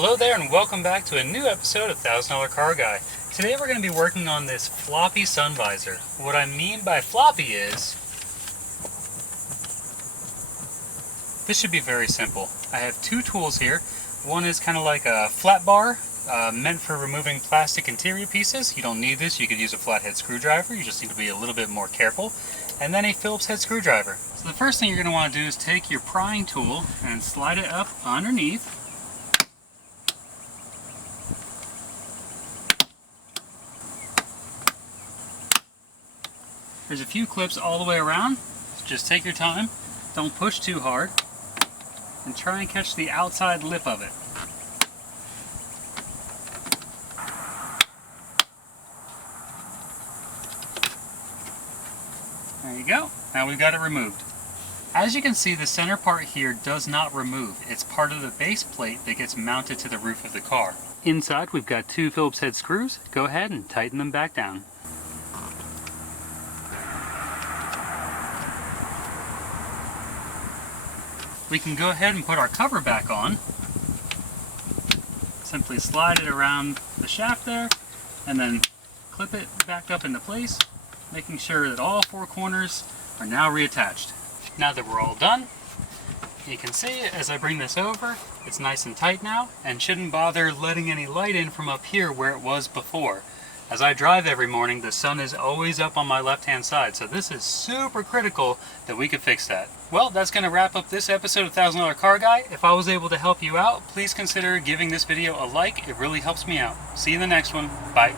Hello there and welcome back to a new episode of $1,000 Car Guy. Today we're going to be working on this floppy sun visor. What I mean by floppy is, this should be very simple. I have two tools here. One is kind of like a flat bar, meant for removing plastic interior pieces. You don't need this, you could use a flathead screwdriver, you just need to be a little bit more careful. And then a Phillips head screwdriver. So the first thing you're going to want to do is take your prying tool and slide it up underneath. There's a few clips all the way around, so just take your time, don't push too hard, and try and catch the outside lip of it. There you go, now we've got it removed. As you can see, the center part here does not remove. It's part of the base plate that gets mounted to the roof of the car. Inside we've got two Phillips head screws. Go ahead and tighten them back down. We can go ahead and put our cover back on. Simply slide it around the shaft there and then clip it back up into place, making sure that all four corners are now reattached. Now that we're all done, you can see as I bring this over, it's nice and tight now and shouldn't bother letting any light in from up here where it was before. As I drive every morning, the sun is always up on my left-hand side, so this is super critical that we could fix that. Well, that's going to wrap up this episode of $1,000 Car Guy. If I was able to help you out, please consider giving this video a like. It really helps me out. See you in the next one. Bye.